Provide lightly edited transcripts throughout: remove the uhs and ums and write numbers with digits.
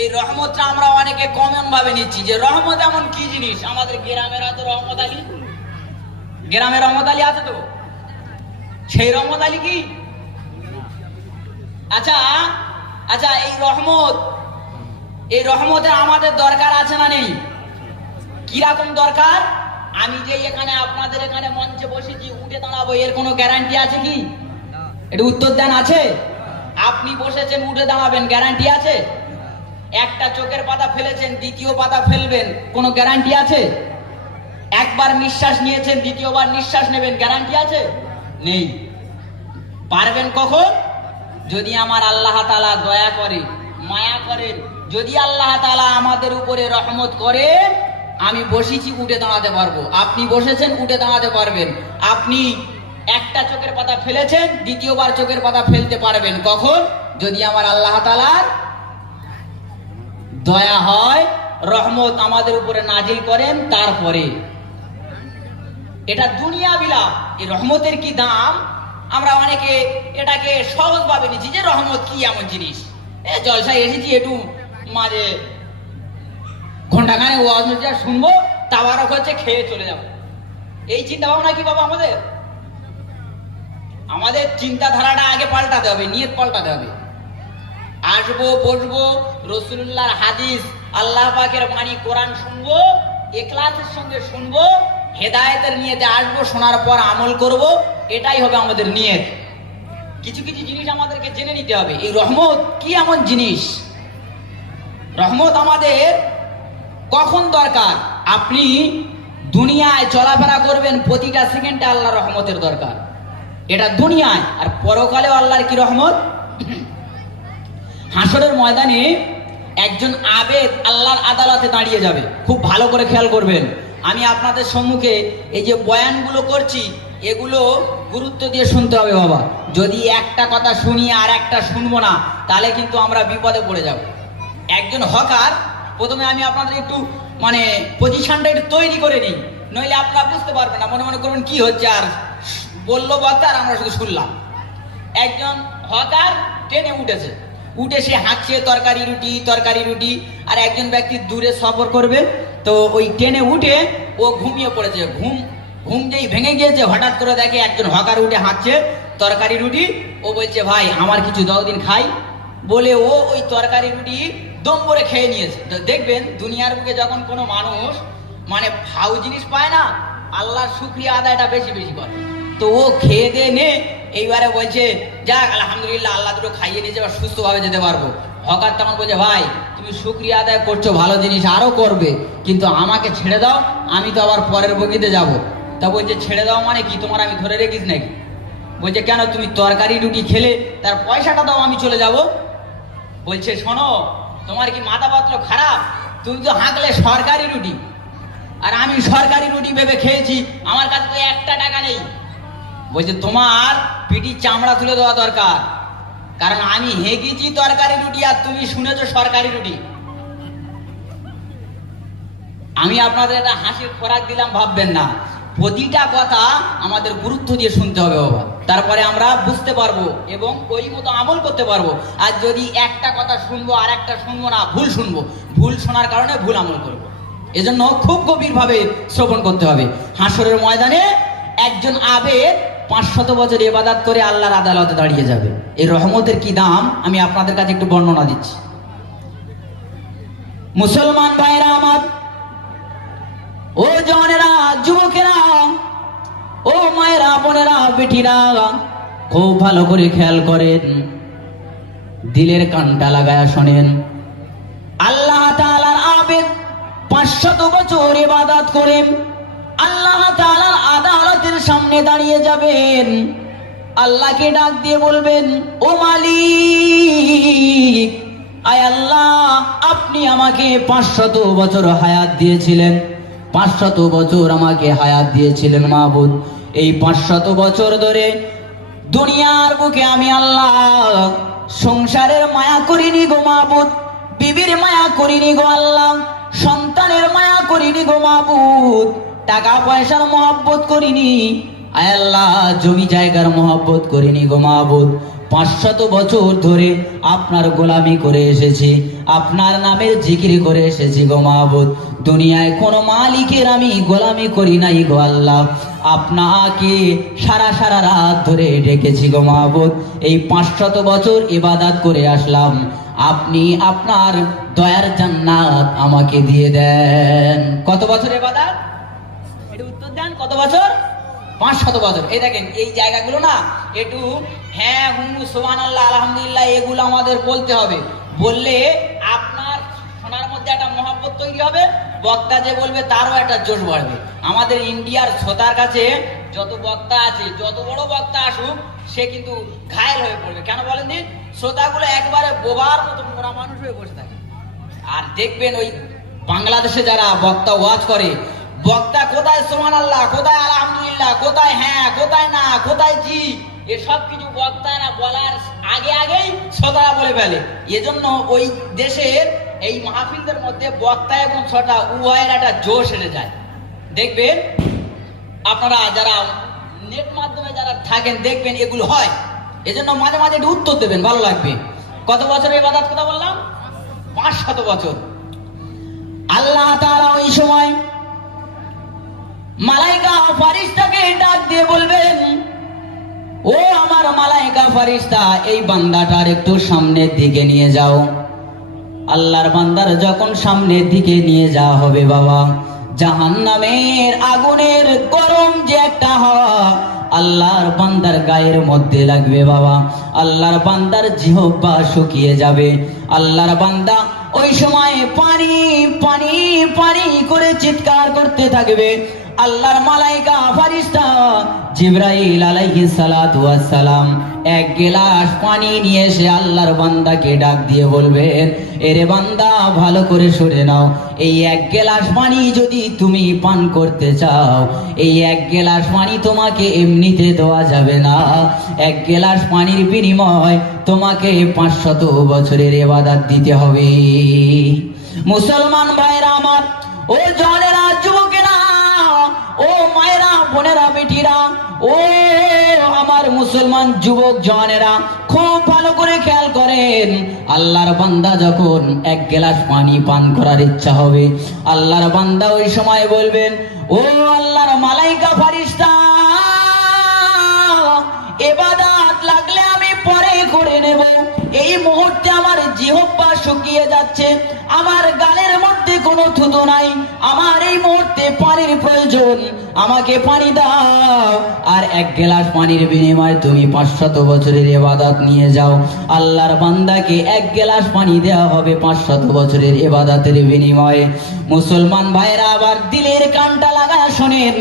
এই রহমতটা আমরা অনেকে কমন ভাবে নিচ্ছি যে রহমত এমন কি জিনিস। আমাদের গ্রামের তো রহমত আলী, গ্রামের রহমত আলী আছে তো, সেই রহমত আলী কি? আচ্ছা আচ্ছা, এই রহমতের আমাদের দরকার আছে না নেই? কিরকম দরকার? আমি যে এখানে আপনাদের এখানে মঞ্চে বসেছি, উঠে দাঁড়াবো, এর কোনো গ্যারান্টি আছে কি? এটা উত্তর দেন, আছে? আপনি বসেছেন, উঠে দাঁড়াবেন, গ্যারান্টি আছে? একটা চোখের পাতা ফেলেছেন, দ্বিতীয় পাতা ফেলবেন, কোনো গ্যারান্টি আছে? একবার নিঃশ্বাস নিয়েছেন, দ্বিতীয়বার নিঃশ্বাস নেবেন, গ্যারান্টি আছে? নেই। পারবেন কখন? যদি আমার আল্লাহ তাআলা দয়া করে, মায়া করেন, যদি আল্লাহ তাআলা আমাদের উপরে রহমত করে, আমি বসেছি, উঠে দাঁড়াতে পারবো। আপনি বসেছেন, উঠে দাঁড়াতে পারবেন। আপনি একটা চোখের পাতা ফেলেছেন, দ্বিতীয়বার চোখের পাতা ফেলতে পারবেন। কখন? যদি আমার আল্লাহ তাআলার দয়া হয়, রহমত আমাদের উপরে নাজিল করেন, তারপরে। এটা দুনিয়া বিলাপ। এই রহমতের কি দাম? আমরা অনেকে এটাকে সহজ ভাবে নিচ্ছি যে রহমত কি এমন জিনিস, জলসায় এসেছি, একটু মাঝে ঘন্টাখানে ওয়াজ নসিহত শুনবো, তাবারক হচ্ছে, খেয়ে চলে যাবো। এই চিন্তা ভাবনা কি বাবা? আমাদের চিন্তাধারাটা আগে পাল্টাতে হবে, নিয়ত পাল্টাতে হবে। আসবো, বসবো, রাসূলুল্লাহর হাদিস, আল্লাহ পাকের বাণী, কোরআন শুনবো, ইখলাসের সঙ্গে শুনবো, হেদায়েতের নিয়তে আসবো, শোনার পর আমল করব, এটাই হবে আমাদের নিয়ত। কিছু কিছু জিনিস আমাদেরকে জেনে নিতে হবে। এই রহমত কি এমন জিনিস? রহমত আমাদের কখন দরকার? আপনি দুনিয়ায় চলাফেরা করবেন, প্রতিটা সেকেন্ডে আল্লাহর রহমতের দরকার। এটা দুনিয়ায়। আর পরকালেও আল্লাহর কি রহমত? হাসরের ময়দানে একজন আবেদ আল্লাহর আদালতে দাঁড়িয়ে যাবে। খুব ভালো করে খেয়াল করবেন। আমি আপনাদের সম্মুখে এই যে বয়ানগুলো করছি, এগুলো গুরুত্ব দিয়ে শুনতে হবে বাবা। যদি একটা কথা শুনি আর একটা শুনবো না, তাহলে কিন্তু আমরা বিপদে পড়ে যাব। একজন হকার, প্রথমে আমি আপনাদের একটু পজিশনটা একটু তৈরি করে নিই, নইলে আপনারা বুঝতে পারবেন না, মনে মনে করবেন কি হচ্ছে, আর বললো বক্তা আর আমরা শুধু শুনলাম। একজন হকার ট্রেনে উঠেছে, উঠে সে হাঁটছে, তরকারি রুটি, আর একজন ব্যক্তি দূরে সফর করবে, তো ওই ট্রেনে উঠে ও ঘুমিয়ে পড়েছে। ঘুম যেই ভেঙে গিয়েছে, হঠাৎ করে দেখে একজন হকার উঠে হাঁটছে, তরকারি রুটি। ও বলছে, ভাই আমার কিছু দাও, দিন খাই। বলে ও ওই তরকারি রুটি দম করে খেয়ে নিয়েছে। তো দেখবেন দুনিয়ার বুকে যখন কোনো মানুষ ভাউ জিনিস পায় না, আল্লাহর শুকরিয়া আদায়টা বেশি বেশি করে। তো ও খেয়ে দিয়ে নে, এইবারে বলছে, যাক আলহামদুলিল্লাহ, আল্লাহ দুটো খাইয়ে নিয়েছে, এবার সুস্থভাবে যেতে পারবো। হকার তখন বলছে, ভাই তুমি শুকরিয়া আদায় করছো, ভালো জিনিস আরো করবে, কিন্তু আমাকে ছেড়ে দাও, আমি তো আবার পরের বগিতে যাব। তা বলছে, ছেড়ে দাও মানে কি, তোমার আমি ধরে রেখিস নাকি? বলছে, কেন, তুমি তরকারি রুটি খেলে, তার পয়সাটা দাও, আমি চলে যাব। বলছে, শোনো, তোমার কি মাথা পত্র খারাপ? তুমি তো হাঁকলে সরকারি রুটি, আর আমি সরকারি রুটি ভেবে খেয়েছি, আমার কাছে তো একটা টাকা নেই। বলছে, তোমার পিঠি চামড়া তুলে দেওয়া দরকার, কারণ আমি হেঁকেছি তরকারি রুটি আর তুমি শুনেছো সরকারি রুটি। আমি আপনাদের একটা হাসির খোরাক দিলাম, ভাববেন না। প্রতিটা কথা আমাদের গুরুত্ব দিয়ে শুনতে হবে বাবা, তারপরে আমরা বুঝতে পারবো এবং ওই মতো আমল করতে পারবো। আর যদি একটা কথা শুনবো আর একটা শুনবো না, ভুল শুনবো, ভুল শোনার কারণে ভুল আমল করবো। এজন্য খুব গভীরভাবে শ্রবণ করতে হবে। হাসরের ময়দানে একজন আবেদ 500 বছর ইবাদত করে আল্লাহর আদালতে দাঁড়িয়ে যাবে। এই রহমতের কি দাম আমি আপনাদের কাছে একটু বর্ণনা দিচ্ছি। মুসলমান ভাইরা আমার, ও জওয়ানেরা, যুবকেরা, ও মায়েরা, বোনেরা, বেটিরা, খুব ভালো করে খেয়াল করেন, দিলের কানটা লাগায়া শোনেন। আল্লাহ তাআলার আবেদ 500 বছর ইবাদত করেন, আল্লাহ তাআলার আদালতের সামনে দাঁড়িয়ে যাবেন। আল্লাহকে ডাক দিয়ে বলবেন, ও মালিক, আয় আল্লাহ, আপনি আমাকে 500 বছর হায়াত দিয়েছিলেন, 500 বছর আমাকে হায়াত দিয়েছিলেন মাবুদ। এই 500 বছর ধরে দুনিয়ার বুকে আমি আল্লাহ সংসারের মায়া করিনি গো মাবুদ, বিবির মায়া করিনি গো আল্লাহ, সন্তানের মায়া করিনি গো মাবুদ, টাকা পয়সার মহব্বত করিনি, আয় আল্লাহ জমি জায়গার মহব্বত করিনি গো মাবুদ। 500 বছর ধরে আপনার গোলামি করে এসেছি, আপনার নামের জিকির করে এসেছি গো মাবুদ। দুনিয়ায় কোনো মালিকের আমি গোলামি করি নাই গো আল্লাহ, আপনাকে সারা সারা রাত ধরে ডেকেছি গো মাবুদ। এই 500 বছর ইবাদত করে আসলাম, আপনি আপনার দয়ার জান্নাত আমাকে দিয়ে দেন। কত বছর ইবাদত? এটা উত্তর দেন, কত বছর? 500 বছর। এই দেখেন এই জায়গাগুলো না একটু হ্যাঁ হুম সুবহানাল্লাহ আলহামদুলিল্লাহ এগুলো আমাদের বলতে হবে। বললে আপনার শোনার মধ্যে একটা মহব্বত তৈরি হবে, বক্তা যে বলবে তারও একটা জোশ বাড়বে। আমাদের ইন্ডিয়ার শ্রোতার কাছে যত বক্তা আছে, যত বড় বক্তা আসুক, সে কিন্তু ঘায়েল হয়ে পড়বে। কেন বলেন দিন? শ্রোতাগুলো একবারে বোবার মতো মোরা মানুষ হয়ে বসে থাকে। আর দেখবেন ওই বাংলাদেশে যারা বক্তা ওয়াজ করে, বক্তা কোথায় সুবহানাল্লাহ, কোথায় আলহামদুলিল্লাহ, কোথায় হ্যাঁ, কোথায় না, কোথায় জি, এসব কিছু বক্তা না বলার আগেই শ্রোতারা বলে ফেলে। এজন্য ওই দেশের এই মাহফিলদের মধ্যে বক্তা এবং শ্রোতা উভয়ের একটা জোশ এসে যায়। দেখবেন আপনারা যারা নেট মাধ্যমে যারা থাকেন দেখবেন এগুলো হয়। এজন্য মাঝে মাঝে একটু উত্তর দেবেন, ভালো লাগবে। কত বছরের ইবাদত কথা বললাম? 500 বছর। আল্লাহ তাআলা ওই সময় মালাইকা ফারিস্তাকে ডাক দিয়ে বলবেন, ও আমার মালাইকা ফারিস্তা, এই বান্দাটার একটু সামনের দিকে নিয়ে যাও। আল্লাহর বান্দার যখন সামনের দিকে নিয়ে যাওয়া হবে বাবা, জাহান্নামের আগুনের গরম যে একটা হাওয়া আল্লাহর বান্দার গায়ের মধ্যে লাগবে বাবা। আল্লাহর বান্দার জিহ্বা শুকিয়ে যাবে। আল্লাহর বান্দা ওই সময় পানি পানি পানি করে চিৎকার করতে থাকবে। আল্লাহর মালাইকা ফারিস্তা জিবরাইল আলাইহিস সালাতু ওয়াস সালাম এক গ্লাস পানি নিয়ে এসে আল্লাহর বান্দাকে ডাক দিয়ে বলবেন, এরে বান্দা ভালো করে শুনে নাও, এই এক গ্লাস পানি যদি তুমি পান করতে চাও, এই এক গ্লাস পানি তোমাকে এমনিতে দেওয়া যাবে না। এক গ্লাস পানির বিনিময় তোমাকে 500 বছরের ইবাদত দিতে হবে। মুসলমান ভাইরা আমার, ও জনেরা, যুবকেরা, ও মায়েরা, বোনেরা, বেটিরা, ও আমার মুসলমান যুবক জওয়ানেরা, খুব ভালো করে খেয়াল করেন। আল্লাহর বান্দা যখন এক গ্লাস পানি পান করার ইচ্ছা হবে, আল্লাহর বান্দা ওই সময় বলবেন, ও আল্লাহর মালাইকা ফারিস্তা, ইবাদত লাগলে আমি পরে করে নেব, এই মুহূর্তে আমার জিহ্বা শুকিয়ে যাচ্ছে, আমার গালের মধ্যে কোনো থুতু নাই, আমার এই মুহূর্তে পানির প্রয়োজন, আমাকে পানি দাও। আর এক গ্লাস পানির বিনিময়ে তুমি 500 বছরের ইবাদত নিয়ে যাও। আল্লাহর বান্দাকে এক গ্লাস পানি দেওয়া হবে 500 বছরের ইবাদতের বিনিময়ে। মুসলমান ভাইরা আবার দিলের কানটা লাগায় শোনেন,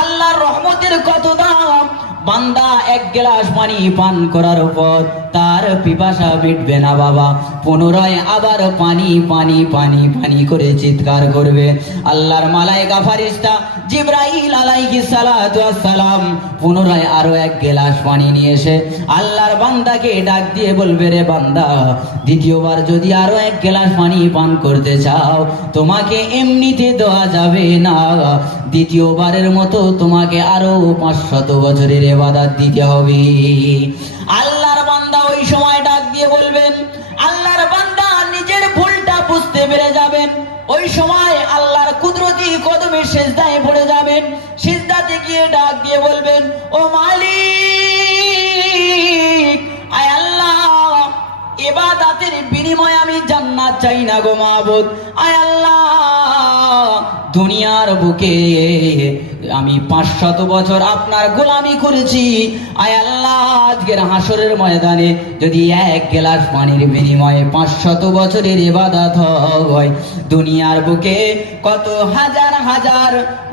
আল্লাহর রহমতের কত দাম। বান্দা এক গ্লাস পানি পান করার পর তার পিপাসা মিটবে না বাবা, পুনরায় আবার পানি পানি পানি পানি করে চিৎকার করবে। আল্লাহর মালাইকা ফারিস্তা জিবরাইল আলাইহিস সালাতু ওয়াস সালাম পুনরায় আরো এক গ্লাস পানি নিয়ে এসে আল্লাহর বান্দাকে ডাক দিয়ে বলবে, রে বান্দা, দ্বিতীয়বার যদি আরো এক গ্লাস পানি পান করতে চাও, তোমাকে এমনিতে দেওয়া যাবে না, দ্বিতীয়বারের মতো তোমাকে আরো 500 বছরের ইবাদত দিতে হবে। আল্লাহর বান্দা ওই সময় ডাক দিয়ে বলবেন, আল্লাহর বান্দা নিজের ভুলটা বুঝতে পেরে যাবেন। ওই সময় আল্লাহর কুদরতি কদমে সিজদায় পড়ে যাবেন। সিজদাতে গিয়ে ডাক দিয়ে বলবেন, ও মালিক, আয় আল্লাহ, ইবাদতের বিনিময়ে আমি জান্নাত চাই না গো মাবুদ। আয় আল্লাহ, দুনিয়ার বুকে আমি 500 বছর আপনার গোলামি করেছি। আয় আল্লাহ, আজকের হাসরের ময়দানে যদি এক গ্লাস পানির বিনিময়ে 500 বছরের ইবাদত হয়, দুনিয়ার বুকে কত হাজার হাজার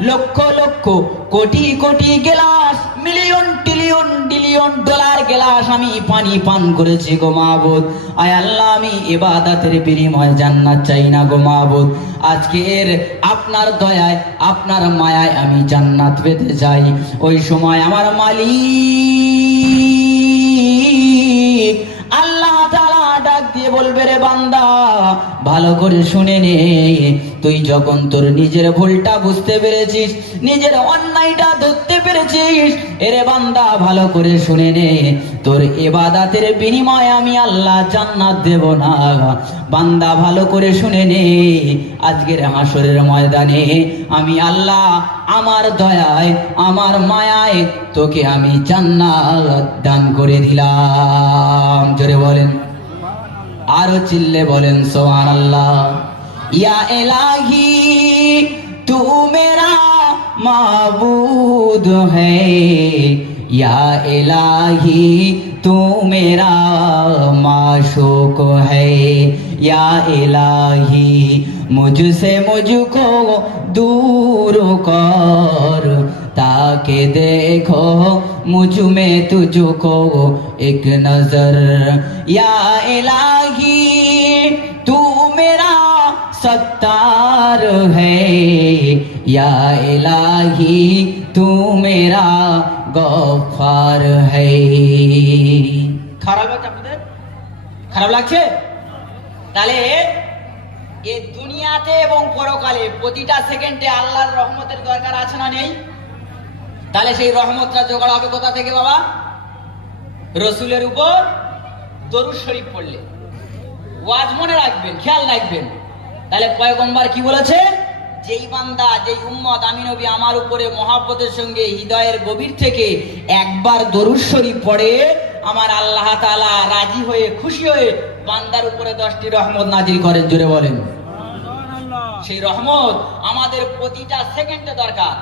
lakh lakh crore crore glass, million trillion billion dollar glass আমি পানি পান করেছি গো মাবুদ। আয় আল্লাহ, আমি ইবাদতের বিনিময়ে জান্নাত চাই না গো মাবুদ। আজকের আপনার দয়ায়, আপনার মায়ায় আমি জান্নাত পেতে চাই। ওই সময় আমার মালিক আল্লাহ তাআলা ডাক দিয়ে বলবে, রে বান্দা ভালো করে শুনে নে, তুই যখন তোর নিজের ভুলটা বুঝতে পেরেছিস, নিজের অন্যায়টা ধরতে পেরেছিস, এরে বান্দা ভালো করে শুনে নে, তোর ইবাদতের বিনিময়ে আমি আল্লাহ জান্নাত দেব না। বান্দা ভালো করে শুনে নে, আজকের হাসরের ময়দানে আমি আল্লাহ আমার দয়ায় আমার মায়ায় তোকে আমি জান্নাত দান করে দিলাম। জোরে বলেন, আরো চিল্লে বলেন সুবহানাল্লাহ। ইয়া ইলাহি তু মেরা মাবুদ হ্যায়, या इलाही तू मेरा माशूक है, या इलाही मुझसे मुझको दूर कर, ताकि देखो मुझ में तुझको एक नजर, या इलाही तू मेरा सत्तार है, या इलाही तू मेरा গফার है। খারাপ লাগছে আপনাদের? খারাপ লাগছে? তাহলে এই দুনিয়াতে এবং পরকালে প্রতিটা সেকেন্ডে আল্লাহর রহমতের দরকার আছে না নেই? তাহলে সেই রহমতটা জোগাড় হবে কোথা থেকে বাবা? রসুলের উপর দরুদ শরীফ পড়লে। ওয়াজ মনে রাখবেন, খেয়াল রাখবেন। তাহলে পয়গম্বর কি বলেছে? যেই বান্দা, যেই উম্মত আমি নবী আমার উপরে মহব্বতের সঙ্গে হৃদয়ের গভীর থেকে একবার দরুদ শরীফ পড়ে, আমার আল্লাহ তাআলা রাজি হয়ে খুশি হয়ে বান্দার উপরে 10টি রহমত নাজিল করেন। জোরে বলেন। সেই রহমত আমাদের প্রতিটা সেকেন্ডে দরকার।